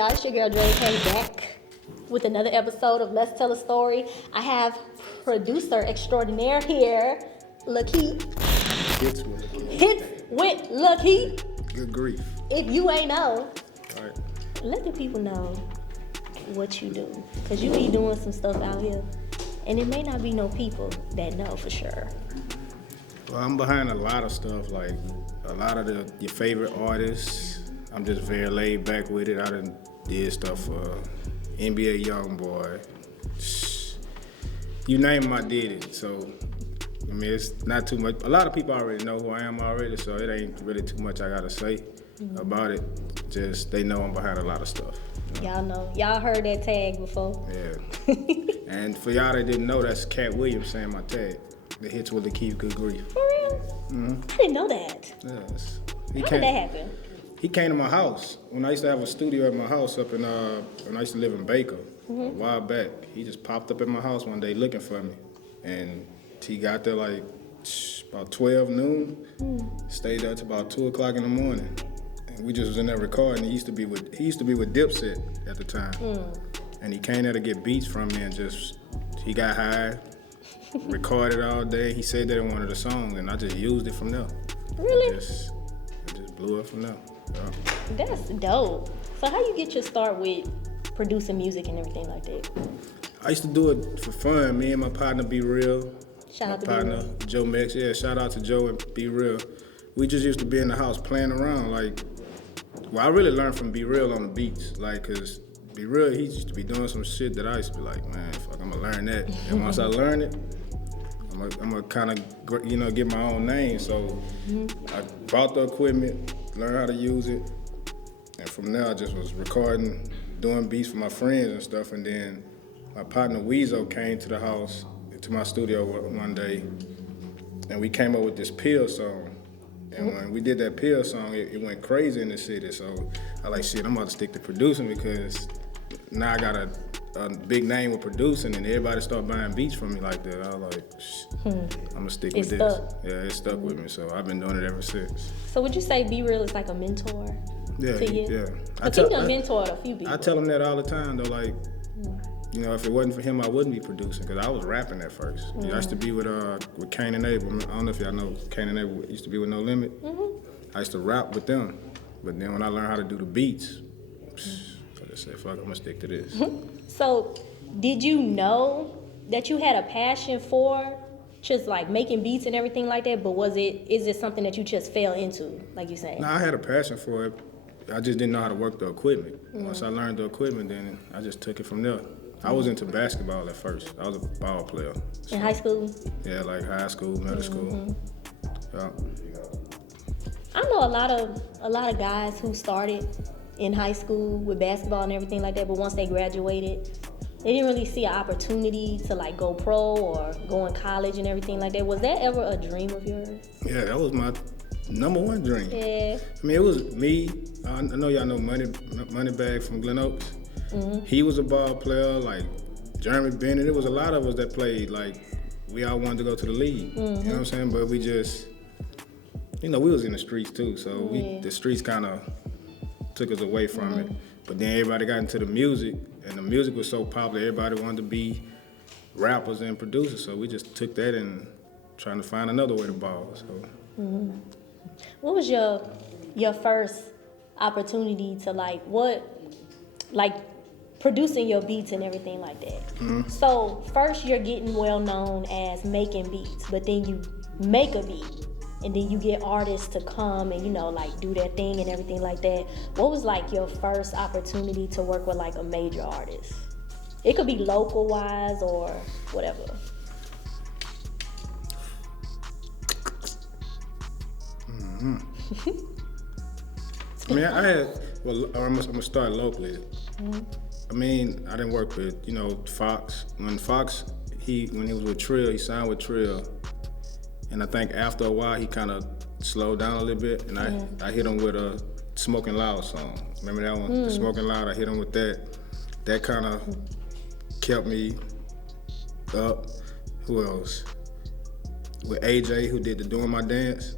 y'all? It's your girl Drea Kay back with another episode of Let's Tell a Story. I have producer extraordinaire here, Lucky. Hits with Lucky. Hits with Lucky. Good grief. If you ain't know, All right. let the people know what you do. Because you be doing some stuff out here. And it may not be no people that know for sure. Well, I'm behind a lot of stuff, like a lot of your favorite artists. I'm just very laid back with it. I done did stuff for NBA Youngboy. You name them, I did it. So, I mean, it's not too much. A lot of people already know who I am already, so it ain't really too much I gotta say about it. Just, they know I'm behind a lot of stuff. Y'all know. Y'all heard that tag before. Yeah. And for y'all that didn't know, that's Cat Williams saying my tag. The hits with the key, good grief. For real? Mm-hmm. I didn't know that. Yes. How did that happen? He came to my house when I used to have a studio at my house up in when I used to live in Baker a while back. He just popped up at my house one day looking for me, and he got there like about 12 noon. Stayed there till about 2 o'clock in the morning, and we just was in there recording. He used to be with Dipset at the time, and he came there to get beats from me and he got high, recorded all day. He said that in one of the songs, and I just used it from there. Really? It just blew up from there. Yeah. That's dope. So how you get your start with producing music and everything like that? I used to do it for fun. Me and my partner, Be Real. Shout out to my partner, Be Real. Joe Mex. Yeah, shout out to Joe and Be Real. We just used to be in the house playing around. I really learned from Be Real on the beats. Cause Be Real, he used to be doing some shit that I used to be like, man, fuck, I'm gonna learn that. And once I learn it, I'm gonna kind of, get my own name. So I bought the equipment, learned how to use it, and from there I just was recording, doing beats for my friends and stuff. And then my partner Weezo came to the house, to my studio one day, and we came up with this Pill song. And when we did that Pill song, it went crazy in the city. So I like, shit, I'm about to stick to producing because now I got a big name with producing, and everybody started buying beats from me like that. I was like, I'm gonna stick with this. Stuck. Yeah, it stuck with me, so I've been doing it ever since. So would you say Be Real is like a mentor to you? Yeah. Because he done mentored a few people. I tell him that all the time, though, like, if it wasn't for him, I wouldn't be producing, because I was rapping at first. I used to be with Kane and Abel. I don't know if y'all know, Kane and Abel used to be with No Limit. I used to rap with them, but then when I learned how to do the beats, I just said, fuck, I'm gonna stick to this. So, did you know that you had a passion for just like making beats and everything like that? But is it something that you just fell into, like you saying? No, I had a passion for it. I just didn't know how to work the equipment. Once I learned the equipment, then I just took it from there. I was into basketball at first. I was a ball player. So, in high school? Yeah, like high school, middle school. Yeah. I know a lot of guys who started in high school with basketball and everything like that, but once they graduated, they didn't really see an opportunity to like go pro or go in college and everything like that. Was that ever a dream of yours? Yeah, that was my number one dream. Yeah. I mean, it was me. I know y'all know Moneybag from Glen Oaks. He was a ball player, like Jeremy Bennett. There was a lot of us that played, like, we all wanted to go to the league. You know what I'm saying? But we just, we was in the streets too, so the streets kind of took us away from it. But then everybody got into the music, and the music was so popular, everybody wanted to be rappers and producers, so we just took that and trying to find another way to ball. So. What was your first opportunity to producing your beats and everything like that? So first you're getting well known as making beats, but then you make a beat, and then you get artists to come and do their thing and everything like that. What was like your first opportunity to work with like a major artist? It could be local wise or whatever. I mean, I'm gonna start locally. I mean, I didn't work with, Fox. When he was with Trill, he signed with Trill. And I think after a while, he kind of slowed down a little bit. And I hit him with a Smoking Loud song. Remember that one? The Smoking Loud, I hit him with that. That kind of kept me up. Who else? With AJ, who did the Doing My Dance.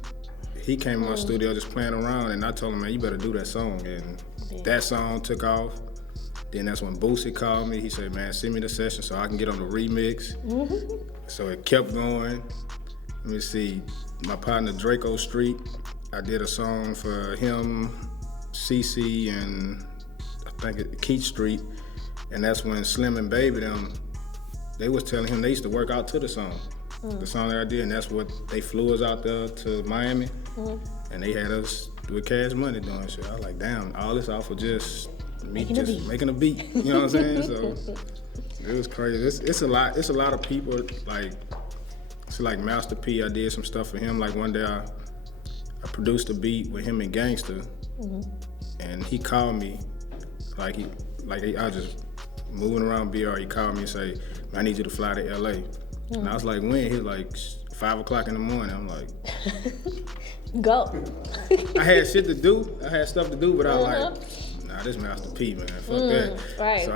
He came in my studio just playing around, and I told him, man, you better do that song. And that song took off. Then that's when Boosie called me. He said, man, send me the session so I can get on the remix. So it kept going. Let me see, my partner Draco Street, I did a song for him, CC, and I think Keith Street. And that's when Slim and Baby them, they was telling him they used to work out to the song that I did, and that's what they flew us out there to Miami, and they had us with Cash Money doing shit. I was like, damn, all this off of just me making a beat. You know what I'm saying? So it was crazy. It's a lot of people like. It's like Master P. I did some stuff for him. Like one day I produced a beat with him and Gangsta, and he called me. I was just moving around BR. He called me and say, I need you to fly to LA. And I was like, when? He was like 5 o'clock in the morning. I'm like, go. I had shit to do. I had stuff to do, but I was like, nah, this Master P, man. Fuck that. Right. So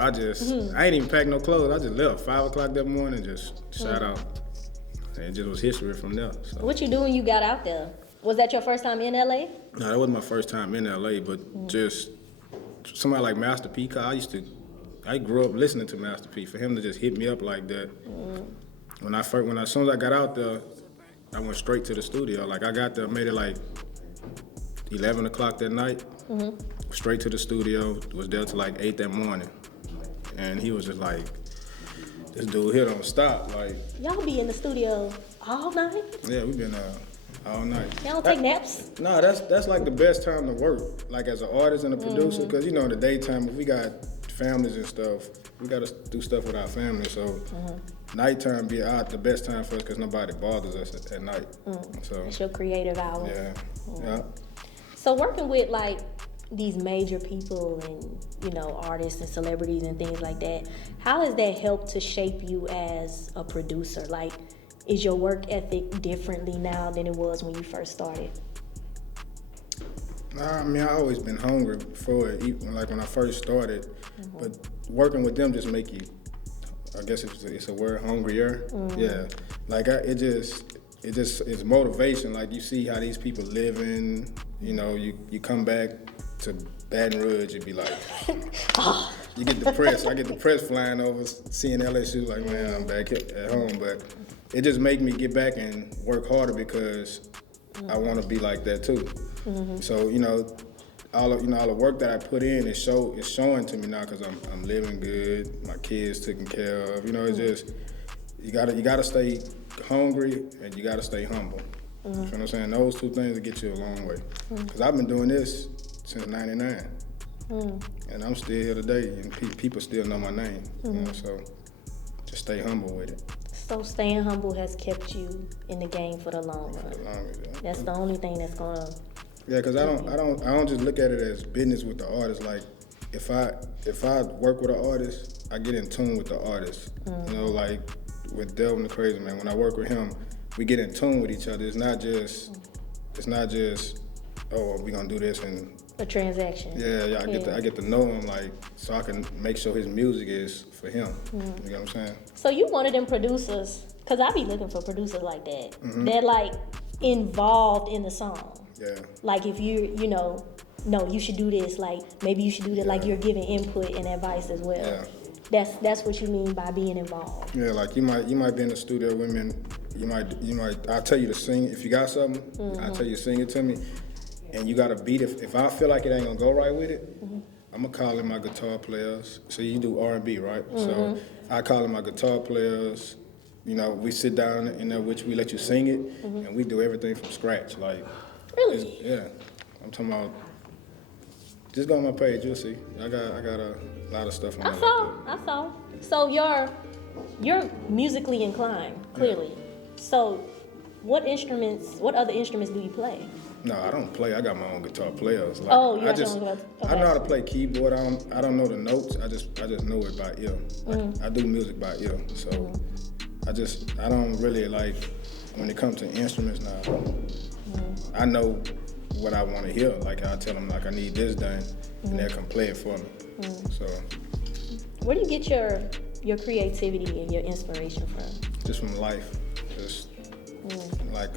I ain't even packed no clothes. I just left 5 o'clock that morning, just shot out. And it just was history from there. So. What you do when you got out there? Was that your first time in LA? No, that wasn't my first time in LA, but just somebody like Master P. I grew up listening to Master P. For him to just hit me up like that. As soon as I got out there, I went straight to the studio. Like I got there, made it like 11 o'clock that night. Straight to the studio. Was there till like 8 that morning, and he was just like, this dude here don't stop. Like y'all be in the studio all night? Yeah, we been all night. Y'all don't take naps? No, that's like the best time to work, like as an artist and a producer, because you know in the daytime if we got families and stuff, we got to do stuff with our family. So nighttime be the best time for us because nobody bothers us at night. So it's your creative hour. Yeah. So working with like these major people and artists and celebrities and things like that, how has that helped to shape you as a producer? Like, is your work ethic differently now than it was when you first started? Nah, I mean, I always been hungry for it, even like when I first started. But working with them just make you, I guess it's a word, hungrier. Yeah, like it's motivation. Like you see how these people living. You come back to Baton Rouge, you'd be like, you get depressed. I get depressed flying over, seeing LSU, like, man, I'm back at home. But it just make me get back and work harder because I want to be like that too. So, all the work that I put in is showing to me now because I'm living good, my kids taken care of. It's just, you gotta stay hungry and you gotta stay humble. You know what I'm saying? Those two things will get you a long way. Because I've been doing this since '99, and I'm still here today, and people still know my name. So just stay humble with it. So staying humble has kept you in the game for the long run. That's the only thing that's gonna. Yeah, because I don't just look at it as business with the artist. Like if I work with an artist, I get in tune with the artist. Like with Delvin the Crazy Man, when I work with him, we get in tune with each other. It's not just oh, we gonna do this and a transaction. Yeah, I get to know him, like, so I can make sure his music is for him. You know what I'm saying? So you one of them producers, because I be looking for producers like that, that like involved in the song. Yeah. Like if no, you should do this, like maybe you should do that, like you're giving input and advice as well. Yeah. That's what you mean by being involved. Yeah, like you might be in the studio with me, and I'll tell you to sing. If you got something, I'll tell you to sing it to me. And you got to beat it. If I feel like it ain't gonna go right with it, I'm gonna call in my guitar players. So you do R&B, right? So I call in my guitar players. We sit down in which we let you sing it, and we do everything from scratch. Like, really? Yeah. I'm talking about. Just go on my page, you'll see. I got a lot of stuff on there. I saw. So you're musically inclined, clearly. Yeah. So what other instruments do you play? No, I don't play. I got my own guitar players. Like, you got your own guitar. Okay. I know how to play keyboard. I don't know the notes. I just know it by ear. Like, I do music by ear. So I don't really like when it comes to instruments now. I know what I want to hear. Like I tell them, like I need this done, and they can play it for me. So where do you get your creativity and your inspiration from? Just from life. Just like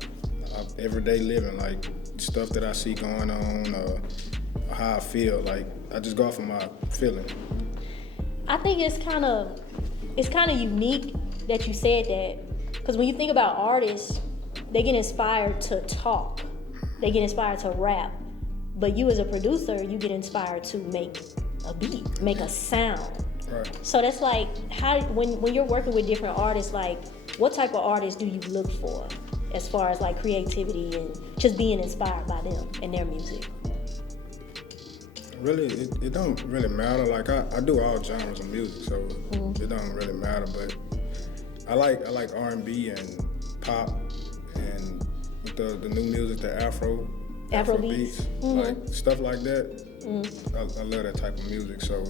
everyday living, like stuff that I see going on, or how I feel. Like I just go off of my feeling. I think it's kind of unique that you said that, because when you think about artists, they get inspired to talk, they get inspired to rap, but you as a producer, you get inspired to make a beat, make a sound. Right. So that's like, how when you're working with different artists, like what type of artists do you look for as far as like creativity and just being inspired by them and their music? Really, it don't really matter. Like I do all genres of music, so it don't really matter. But I like R&B and pop and with the new music, the Afro beats, like stuff like that. I love that type of music. So,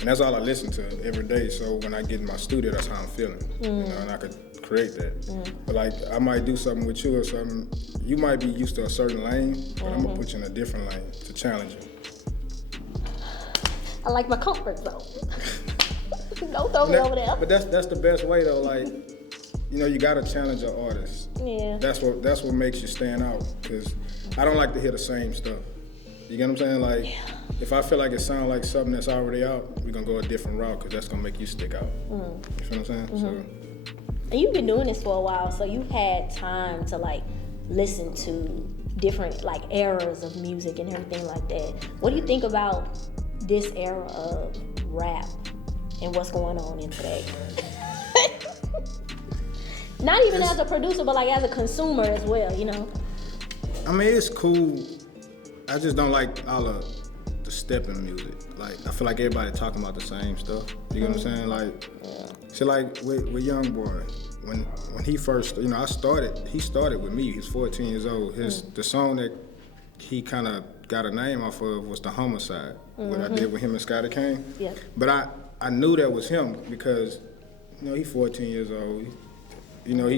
and that's all I listen to every day. So when I get in my studio, that's how I'm feeling. You know, and I could create that. But like I might do something with you or something. You might be used to a certain lane, but I'm gonna put you in a different lane to challenge you. I like my comfort zone. Don't throw me over there. But that's the best way though. Like, you know, you gotta challenge an artist. Yeah. That's what makes you stand out. Cause I don't like to hear the same stuff. You get what I'm saying? Like, if I feel like it sounds like something that's already out, we're gonna go a different route. Cause that's gonna make you stick out. You feel what I'm saying? So. And you've been doing this for a while, so you've had time to like listen to different like eras of music and everything like that. What do you think about this era of rap and what's going on in today? Not even as a producer, but like as a consumer as well, you know? I mean, it's cool. I just don't like all of the stepping music. Like, I feel like everybody talking about the same stuff. You know what I'm saying? Like, so like with Young Boy, when he first, you know, he started with me. He's 14 years old. The song that he kind of got a name off of was the Homicide, what I did with him and Scotty Kane. Yeah. But I knew that was him because, you know, he's 14 years old. You know,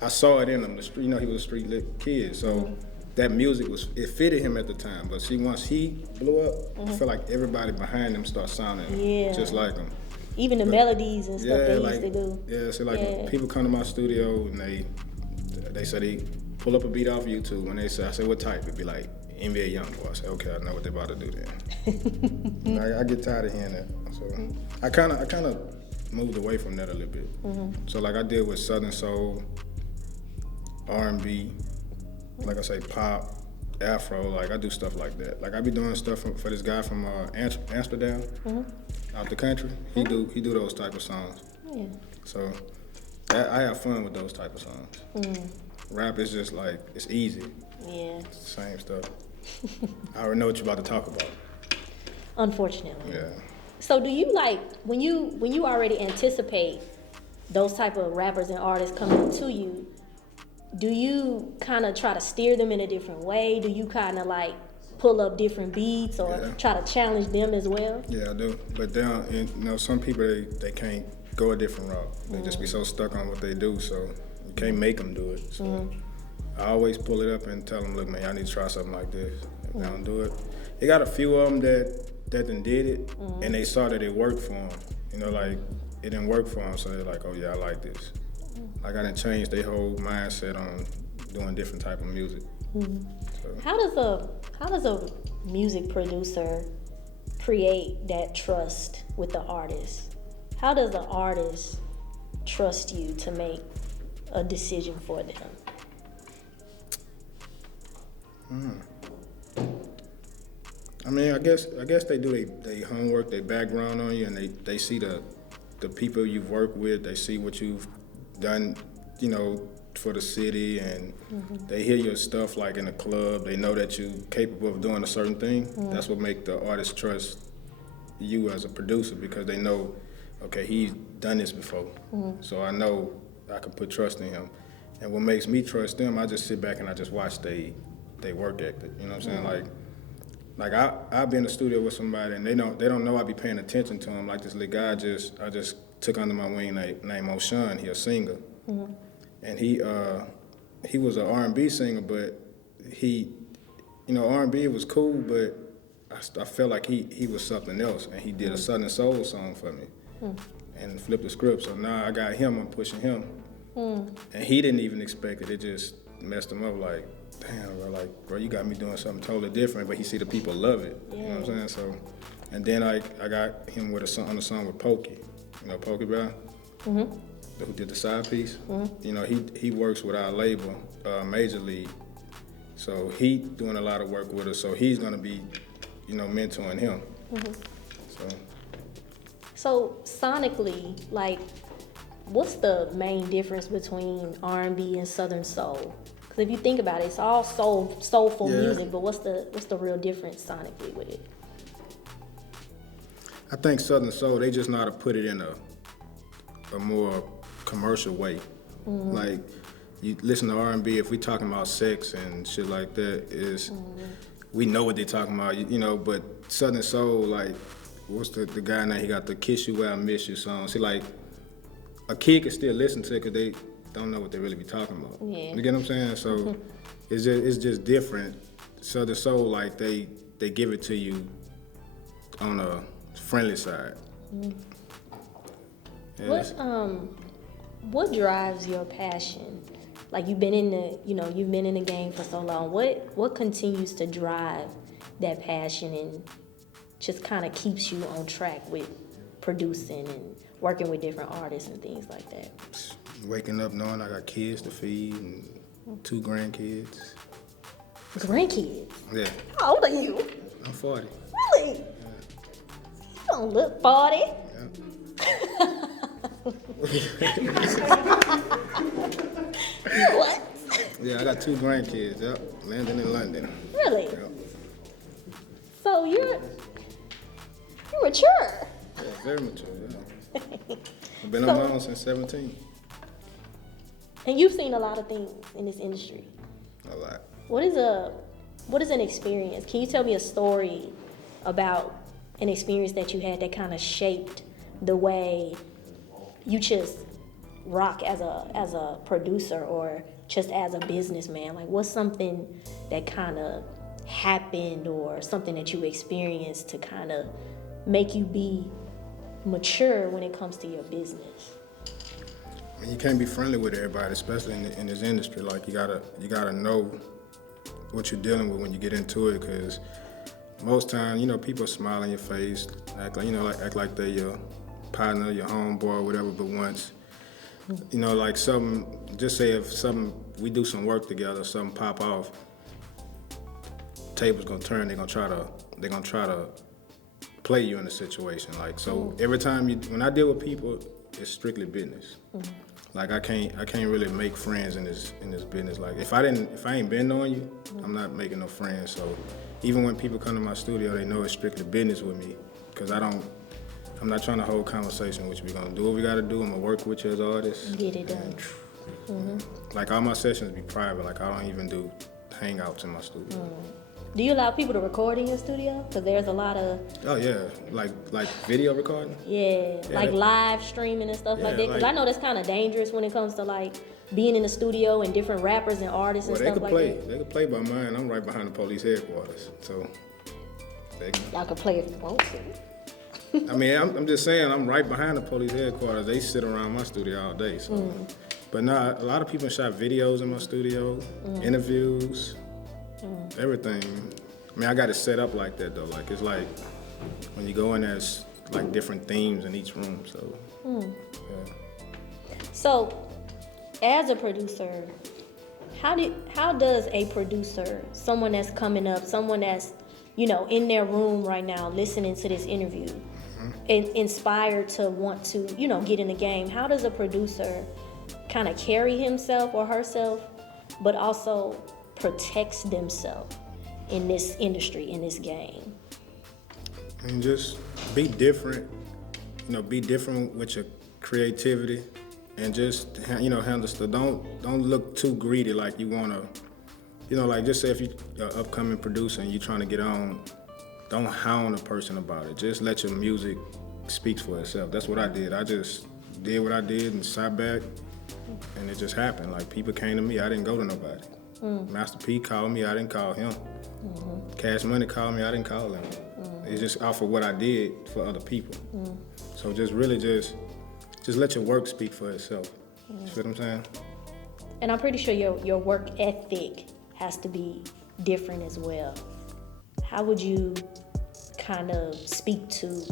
I saw it in him. You know, he was a street lit kid, so that music it fitted him at the time. But see, once he blew up, I feel like everybody behind him started sounding just like him. Even the melodies and stuff they used to do. Yeah, so like when people come to my studio and they say they pull up a beat off YouTube, when I say what type, it'd be like NBA Youngboy. I say, okay, I know what they're about to do then. I get tired of hearing that. So I kind of moved away from that a little bit. So like I did with Southern Soul, R&B, like I say, pop, Afro. Like I do stuff like that. Like I be doing stuff for this guy from Amsterdam, out the country. He do those type of songs. Yeah. So I have fun with those type of songs. Rap is just like, it's easy. Yeah. It's the same stuff. I already know what you're about to talk about. Unfortunately. Yeah. So do you like, when you already anticipate those type of rappers and artists coming to you, do you kind of try to steer them in a different way? Do you kind of like pull up different beats or try to challenge them as well? Yeah, I do. But you know, some people, they can't go a different route. They just be so stuck on what they do, so you can't make them do it. So I always pull it up and tell them, look, man, y'all need to try something like this. If they don't do it. They got a few of them that done did it, and they saw that it worked for them. You know, like, it didn't work for them, so they're like, oh yeah, I like this. Like, I done changed their whole mindset on doing different type of music. So. How does a music producer create that trust with the artist? How does the artist trust you to make a decision for them? I mean, I guess they do their homework, their background on you, and they see the people you've worked with. They see what you've done, you know, for the city, and they hear your stuff like in a club. They know that you're capable of doing a certain thing. That's what make the artist trust you as a producer, because they know, okay, he's done this before, so I know I can put trust in him. And what makes me trust them, I just sit back and I just watch they work ethic. You know what I'm saying? Like I'll be in the studio with somebody and they don't know I be paying attention to them. Like this little guy I just took under my wing named O'Shawn. He a singer, and he was an R&B singer, but he, you know, R&B was cool, but I felt like he was something else, and he did a Southern Soul song for me, and flipped the script. So now I got him, I'm pushing him, and he didn't even expect it. It just messed him up. Like, damn, bro, you got me doing something totally different, but he see the people love it. You know what I'm saying? So And then I got him with on the song with Pokey. You know Pokey Brown? Who did the side piece? You know, he works with our label, Major League. So he doing a lot of work with us. So he's gonna be, you know, mentoring him. So sonically, like, what's the main difference between R&B and Southern Soul? Because if you think about it, it's all soulful music, but what's the real difference sonically with it? I think Southern Soul, they just know how to put it in a more commercial way. Like, you listen to R&B, if we talking about sex and shit like that, we know what they talking about, you know, but Southern Soul, like, what's the guy now, he got the Kiss You Where I Miss You song. See, like, a kid can still listen to it because they don't know what they really be talking about. Yeah. You get what I'm saying? So it's just different. Southern Soul, like, they give it to you on a friendly side. Yeah, What drives your passion? Like, you've been in the game for so long. What continues to drive that passion and just kind of keeps you on track with producing and working with different artists and things like that? Waking up knowing I got kids to feed and 2 grandkids. Grandkids? Yeah. How old are you? I'm 40. Really? Yeah. You don't look 40. Yeah. What? Yeah, I got 2 grandkids, yep. Landing in London. Really? Yep. So you're mature. Yeah, very mature, yeah. I've been on my own since 17. And you've seen a lot of things in this industry. A lot. What is an experience? Can you tell me a story about an experience that you had that kind of shaped the way you just rock as a producer or just as a businessman? Like, what's something that kind of happened or something that you experienced to kind of make you be mature when it comes to your business? I mean, you can't be friendly with everybody, especially in this industry. Like, you gotta know what you're dealing with when you get into it, because most times, you know, people smile in your face, act like they're your partner, your homeboy, whatever. But once, you know, like just say if we do some work together, something pop off, table's gonna turn. They're gonna try to play you in the situation. Like, so every time when I deal with people, it's strictly business. Like, I can't really make friends in this business. Like, if I ain't been knowing you, I'm not making no friends. So even when people come to my studio, they know it's strictly business with me, because I'm not trying to hold conversation with you. We're gonna do what we gotta do. I'm gonna work with you as artists. Get it done. Like, all my sessions be private. Like, I don't even do hangouts in my studio. Do you allow people to record in your studio? Because there's a lot of... Oh, yeah. Like video recording? Yeah, like live streaming and stuff like that. Because I know that's kind of dangerous when it comes to, like, being in the studio and different rappers and artists and stuff like that. They could play by mine. I'm right behind the police headquarters. So, y'all can play if you want to. I mean, I'm just saying, I'm right behind the police headquarters. They sit around my studio all day. So, But nah, a lot of people shot videos in my studio, interviews, everything. I mean, I got it set up like that though. Like, it's like when you go in, there's like different themes in each room. So, yeah. So, as a producer, how does a producer, someone that's coming up, someone that's, you know, in their room right now listening to this interview, inspired to want to, you know, get in the game, how does a producer kind of carry himself or herself, but also protects themselves in this industry, in this game? And just be different, you know, be different with your creativity, and just, you know, handle stuff. Don't look too greedy, like you wanna, you know, like, just say if you're an upcoming producer and you're trying to get on, don't hound a person about it. Just let your music speak for itself. That's what I did. I just did what I did and sat back, and it just happened. Like, people came to me, I didn't go to nobody. Master P called me, I didn't call him. Cash Money called me, I didn't call him. It's just off of what I did for other people. So just really just let your work speak for itself. You see what I'm saying? And I'm pretty sure your work ethic has to be different as well. How would you kind of speak to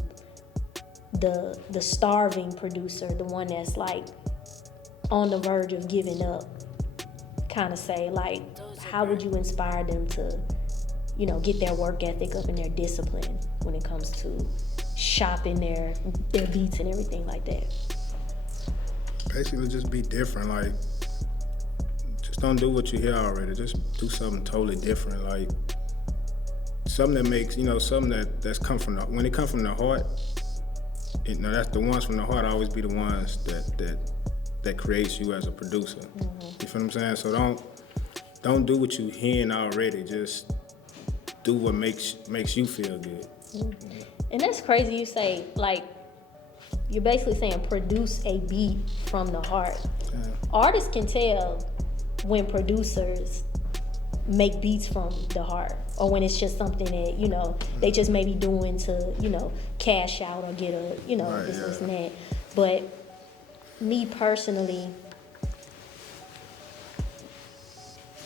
the starving producer, the one that's like on the verge of giving up, kind of say like, how would you inspire them to, you know, get their work ethic up and their discipline when it comes to shopping their beats and everything like that? Basically, just be different. Like, just don't do what you hear already. Just do something totally different. Like, something that makes, you know, something that's come from when it comes from the heart. You know, that's the ones from the heart always be the ones that creates you as a producer. You feel what I'm saying? So don't do what you hearing already. Just do what makes you feel good. And that's crazy. You say, like, you're basically saying produce a beat from the heart. Yeah. Artists can tell when producers make beats from the heart, or when it's just something that, you know, they just may be doing to, you know, cash out or get a, you know, this and that. But me personally,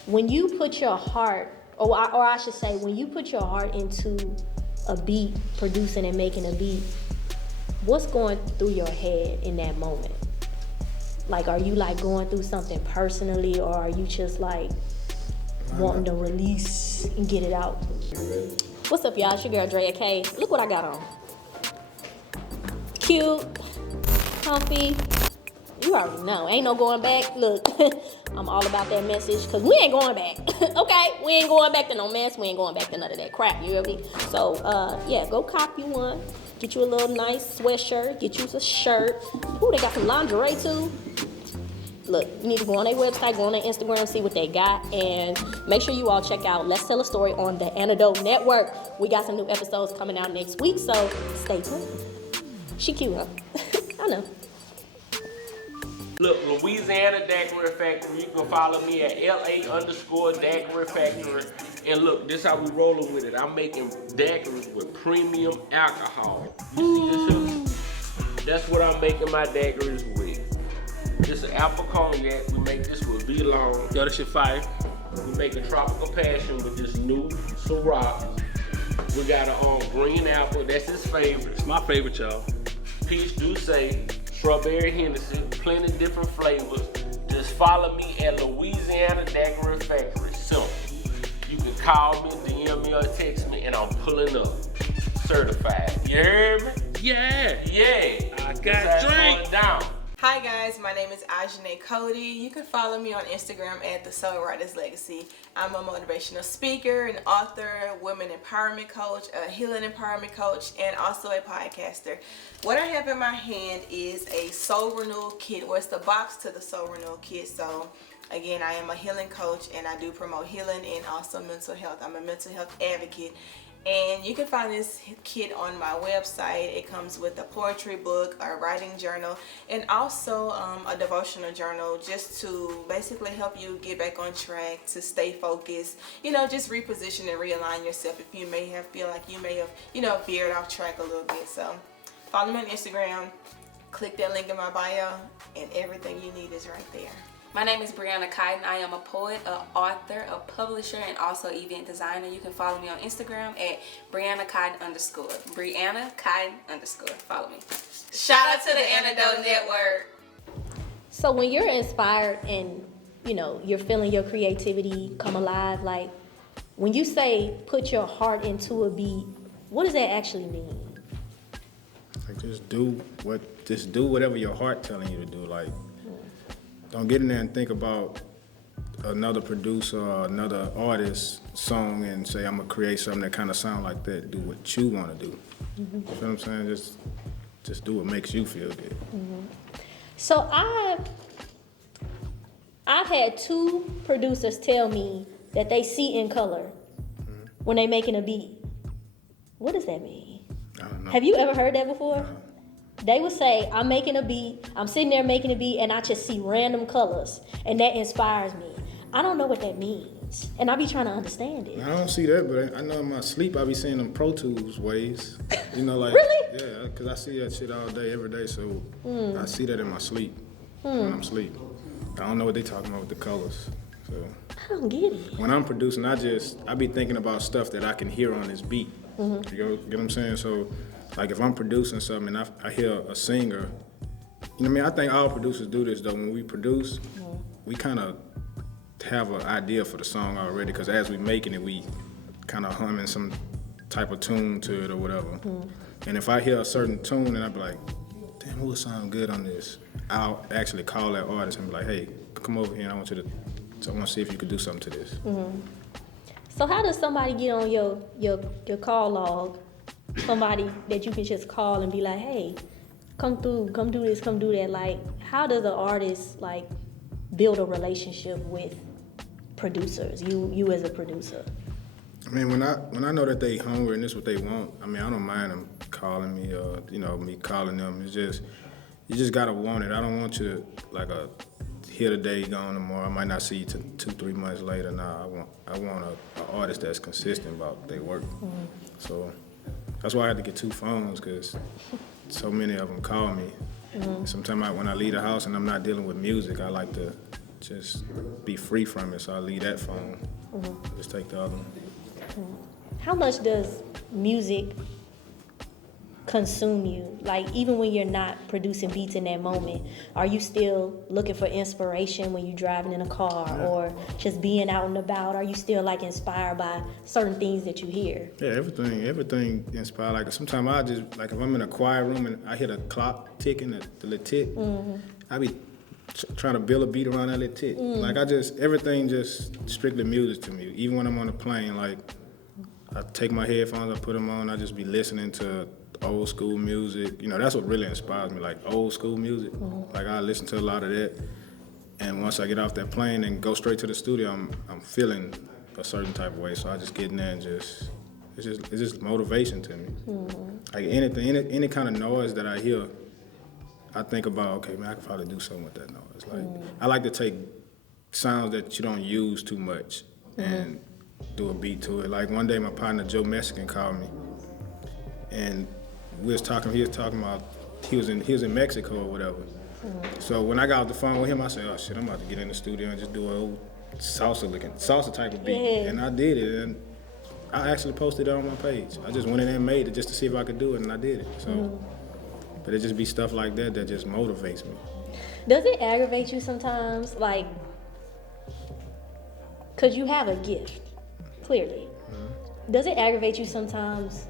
when you put your heart, or I should say, when you put your heart into a beat, producing and making a beat, what's going through your head in that moment? Like, are you like going through something personally, or are you just like wanting to release and get it out? What's up, y'all? It's your girl Drea Kay. Look what I got on. Cute, comfy. You already know. Ain't no going back. Look, I'm all about that message, because we ain't going back. Okay? We ain't going back to no mess. We ain't going back to none of that crap. You hear me? So, yeah, go cop you one. Get you a little nice sweatshirt. Get you a shirt. Ooh, they got some lingerie, too. Look, you need to go on their website, go on their Instagram, see what they got, and make sure you all check out Let's Tell a Story on the Antidote Network. We got some new episodes coming out next week, so stay tuned. She cute, huh? I know. Look, Louisiana Daiquiri Factory. You can follow me at LA_Daiquiri Factory. And look, this how we rolling with it. I'm making daiquiris with premium alcohol. You see this here? That's what I'm making my daiquiris with. This is apple cognac. We make this with V-Long. Yo, this shit fire. We make a tropical passion with this new Ciroc. We got a green apple. That's his favorite. It's my favorite, y'all. Peach Douce, strawberry Hennessy, plenty different flavors. Just follow me at Louisiana Daiquiri Factory. Simple. You can call me, DM me, or text me, and I'm pulling up. Certified. You heard me? Yeah. I got drink. Down. Hi guys, my name is Ajane Cody. You can follow me on Instagram at The Songwriter's Legacy. I'm a motivational speaker, an author, women empowerment coach, a healing empowerment coach, and also a podcaster. What I have in my hand is a soul renewal kit. Well, it's the box to the soul renewal kit. So again, I am a healing coach, and I do promote healing and also mental health. I'm a mental health advocate. And you can find this kit on my website. It comes with a poetry book, a writing journal, and also a devotional journal, just to basically help you get back on track, to stay focused, you know, just reposition and realign yourself if you may have feel like you may have, you know, veered off track a little bit. So follow me on Instagram, click that link in my bio, and everything you need is right there. My name is Drea Kay. I am a poet, an author, a publisher, and also event designer. You can follow me on Instagram at Brianna Kay_. Brianna Kay_. Follow me. Shout out to the Antidote Network. So when you're inspired and, you know, you're feeling your creativity come alive, like when you say put your heart into a beat, what does that actually mean? Like, just do whatever your heart telling you to do. Like, don't get in there and think about another producer or another artist's song and say, I'm gonna create something that kind of sound like that. Do what you wanna do. You feel what I'm saying? Just do what makes you feel good. So I've had two producers tell me that they see in color when they making a beat. What does that mean? I don't know. Have you ever heard that before? They would say, I'm making a beat, I'm sitting there making a beat, and I just see random colors, and that inspires me. I don't know what that means, and I be trying to understand it. I don't see that, but I know in my sleep I be seeing them Pro Tools waves. You know, like, really? Yeah, because I see that shit all day, every day, so I see that in my sleep when I'm asleep. I don't know what they talking about with the colors. So I don't get it. when I'm producing, I be thinking about stuff that I can hear on this beat. You get what I'm saying? So, like if I'm producing something and I hear a singer, you know what I mean? I think all producers do this though. When we produce, we kind of have an idea for the song already, because as we making it, we kind of humming some type of tune to it or whatever. And if I hear a certain tune and I be like, damn, who would sound good on this? I'll actually call that artist and be like, hey, come over here and I want to see if you could do something to this. So how does somebody get on your call log? Somebody that you can just call and be like, hey, come through, come do this, come do that. Like, how does an artist like build a relationship with producers? You as a producer. I mean, when I know that they hungry and this is what they want, I mean, I don't mind them calling me or, me calling them. It's just, you just gotta want it. I don't want you to, like, here today, gone tomorrow. I might not see you 2-3 months later. Nah, I want an artist that's consistent about their work. So that's why I had to get 2 phones, because so many of them call me. Sometimes when I leave the house and I'm not dealing with music, I like to just be free from it. So I leave that phone, just take the other one. How much does music consume you? Like, even when you're not producing beats in that moment, are you still looking for inspiration when you're driving in a car or just being out and about? Are you still like inspired by certain things that you hear? Yeah, everything inspired. Like sometimes I just, like if I'm in a quiet room and I hear the clock ticking, the little tick, I be trying to build a beat around that little tick. Like everything just strictly music to me. Even when I'm on a plane, like I take my headphones, I put them on, I just be listening to old school music. That's what really inspires me, like old school music. Like I listen to a lot of that, and once I get off that plane and go straight to the studio, I'm feeling a certain type of way. So I just get in there and it's just motivation to me. Like any kind of noise that I hear, I think about, okay, man, I could probably do something with that noise. Like I like to take sounds that you don't use too much and do a beat to it. Like one day my partner Joe Mexican called me, and he was talking about he was in Mexico or whatever. So when I got off the phone with him, I said, oh shit, I'm about to get in the studio and just do a old salsa type of beat. And I did it, and I actually posted it on my page. I just went in there and made it just to see if I could do it, and I did it. So, but it just be stuff like that that just motivates me. Does it aggravate you sometimes, like, cause you have a gift, clearly. Does it aggravate you sometimes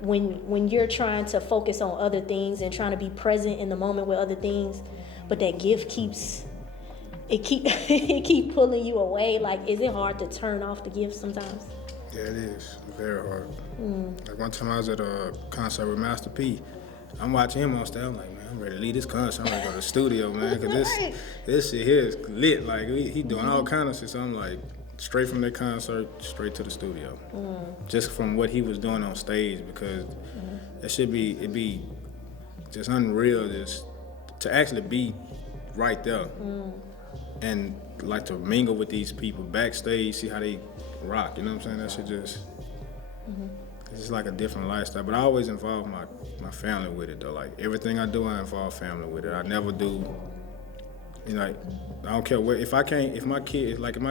when you're trying to focus on other things and trying to be present in the moment with other things, but that gift keeps pulling you away? Like, is it hard to turn off the gift sometimes? Yeah, it is. Very hard. Like one time I was at a concert with Master P. I'm watching him on stage. I'm like, man, I'm ready to leave this concert. I'm ready to go to the studio, man, because this shit here is lit. Like, he doing all kind of shit. So I'm like, straight from that concert, straight to the studio. Just from what he was doing on stage, because it'd be just unreal just to actually be right there and like to mingle with these people backstage, see how they rock, you know what I'm saying? That shit just, it's just like a different lifestyle. But I always involve my family with it though. Like everything I do, I involve family with it. I never do, I don't care where, if my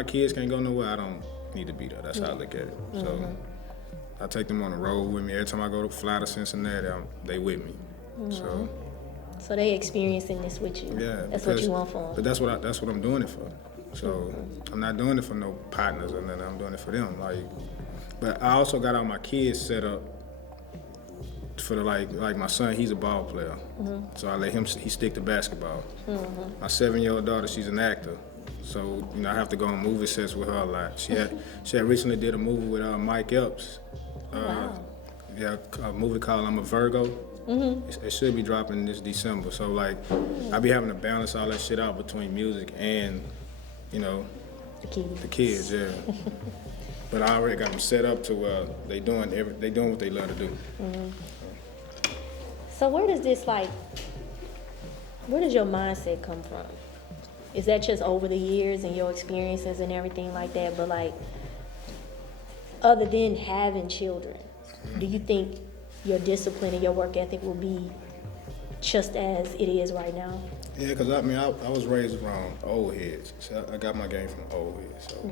kids can't go nowhere, I don't need to be there. That's how I look at it. So I take them on the road with me. Every time I go to fly to Cincinnati, they with me. So they experiencing this with you. Yeah, that's what you want for them. But that's what I'm doing it for. So I'm not doing it for no partners or nothing. I'm doing it for them. Like, but I also got all my kids set up for the like my son. He's a ball player, so I let he stick to basketball. My 7-year-old daughter, she's an actor, so I have to go on movie sets with her a lot. She had recently did a movie with Mike Epps. Yeah, a movie called I'm a Virgo. It should be dropping this December. So like, I be having to balance all that shit out between music and, the kids. Yeah. But I already got them set up to where they doing what they love to do. So where does your mindset come from? Is that just over the years and your experiences and everything like that? But like, other than having children, do you think your discipline and your work ethic will be just as it is right now? Yeah, because I was raised around old heads. So I got my game from old heads. So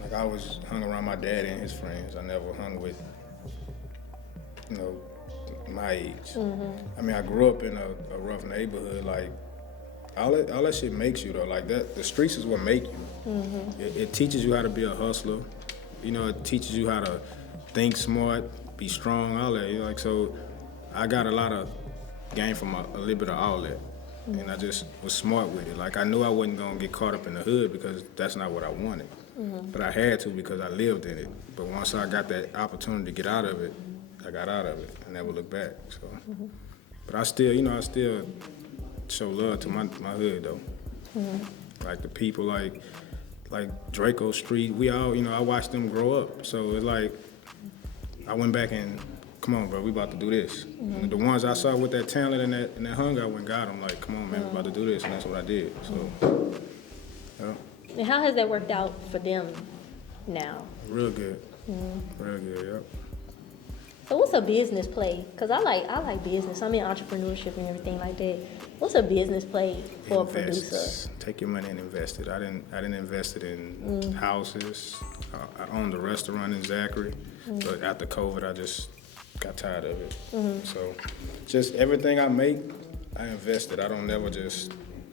like I was hung around my daddy and his friends. I never hung with you know, my age. I mean, I grew up in a rough neighborhood. Like, all that shit makes you though. Like that, the streets is what make you. It teaches you how to be a hustler. You know, it teaches you how to think smart, be strong, all that. You know, like, so I got a lot of gain from a little bit of all that. And I just was smart with it. Like, I knew I wasn't gonna get caught up in the hood because that's not what I wanted. But I had to because I lived in it. But once I got that opportunity to get out of it, I got out of it and never looked back. So, but I still, you know, I still show love to my hood though. Like the people, like Draco Street. We all, you know, I watched them grow up. So it's like I went back and, come on, bro, we about to do this. And the ones I saw with that talent and that hunger, I went and got them. Like, come on, man, we about to do this, and that's what I did. So, yeah. And how has that worked out for them now? Real good. Real good, yep. So what's a business play? Because I like business. I'm in entrepreneurship and everything like that. What's a business play for a producer? Take your money and invest it. I didn't invest it in houses. I owned a restaurant in Zachary, but after COVID, I just got tired of it. So just everything I make, I invest it. I don't never just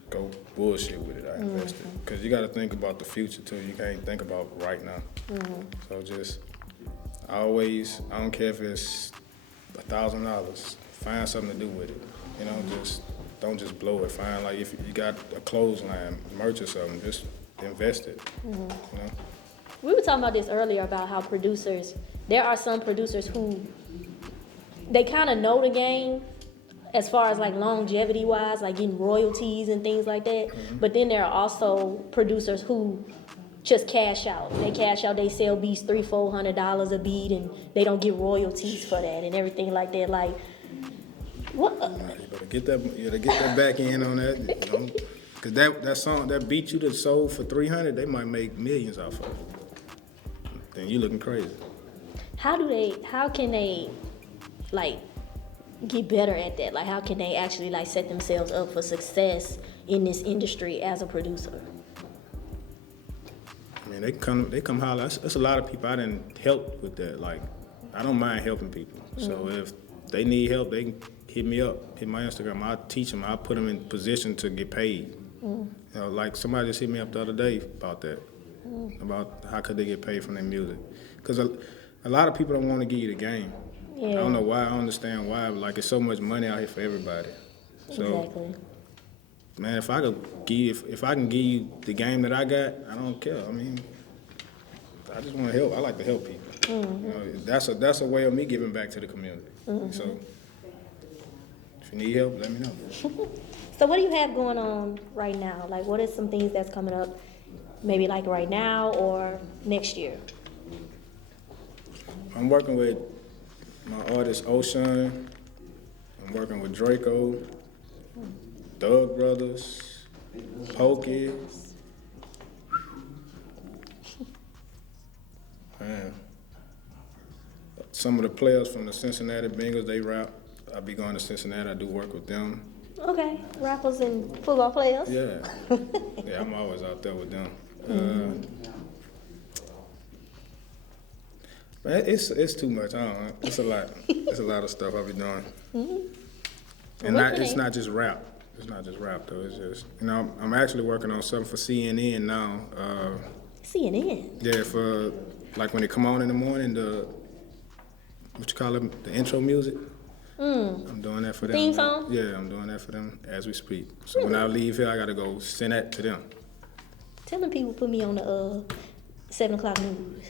go bullshit with it. I invest it. Because you got to think about the future too. You can't think about right now. So just always, I don't care if it's $1,000, find something to do with it. You know, just don't just blow it. Find, like, if you got a clothesline, merch or something, just invest it. You know? We were talking about this earlier about how there are some producers who, they kind of know the game as far as like longevity wise, like getting royalties and things like that. But then there are also producers who just cash out. They cash out, they sell beats $300-400 a beat, and they don't get royalties for that and everything like that. Like, what? You better get that back end on that, you know? Cause that song, that beat you that sold for $300, they might make millions off of it. Then you looking crazy. How can they like get better at that? Like, how can they actually like set themselves up for success in this industry as a producer? I mean, they come holler. That's a lot of people I didn't help with that. Like, I don't mind helping people. So if they need help, they can hit me up, hit my Instagram. I'll teach them. I'll put them in position to get paid. You know, like somebody just hit me up the other day about that, about how could they get paid from their music. Because a lot of people don't want to give you the game. Yeah. I don't know why. I don't understand why. But like, it's so much money out here for everybody. So, Exactly. man, if I can give you the game that I got, I don't care. I mean, I just want to help. I like to help people. You know, that's a way of me giving back to the community. So if you need help, let me know. So what do you have going on right now? Like, what are some things that's coming up, maybe like right now or next year? I'm working with my artist Ocean. I'm working with Draco, Doug Brothers, Pokey. Man. Some of the players from the Cincinnati Bengals, they rap. I be going to Cincinnati. I do work with them. Okay, rappers and football players. Yeah, yeah, I'm always out there with them. Man, it's too much. I don't know. It's a lot. It's a lot of stuff I be doing. And it's not just rap. It's not just rap though. It's just, you know, I'm actually working on something for CNN now. CNN. Yeah, for like when they come on in the morning, what you call it, the intro music. I'm doing that for them. Theme song? Yeah, I'm doing that for them as we speak. So when I leave here, I gotta go send that to them. Tell them people put me on the 7 o'clock news.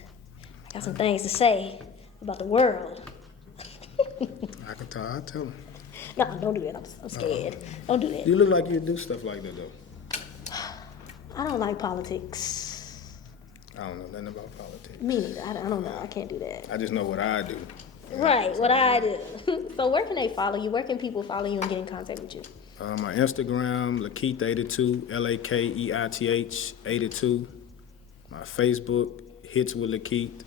I got some things to say about the world. I'll tell them. No, don't do that. I'm scared. Don't do that. You look like you do stuff like that though. I don't like politics. I don't know nothing about politics. Me neither. I don't know. I can't do that. I just know what I do. Right, what I do. So where can they follow you? Where can people follow you and get in contact with you? My Instagram, Lakeith82, Lakeith 82. My Facebook, Hits with Lakeith.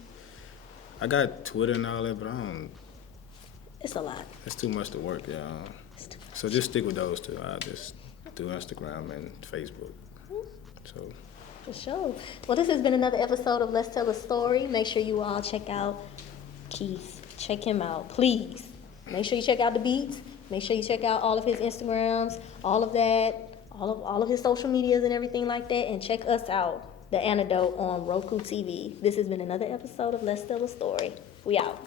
I got Twitter and all that, but I don't. It's a lot. It's too much to work, yeah. So just stick with those two. I just do Instagram and Facebook. So. For sure. Well, this has been another episode of Let's Tell a Story. Make sure you all check out Keith. Check him out, please. Make sure you check out the beats. Make sure you check out all of his Instagrams, all of that, all of his social medias and everything like that. And check us out, The Antidote, on Roku TV. This has been another episode of Let's Tell a Story. We out.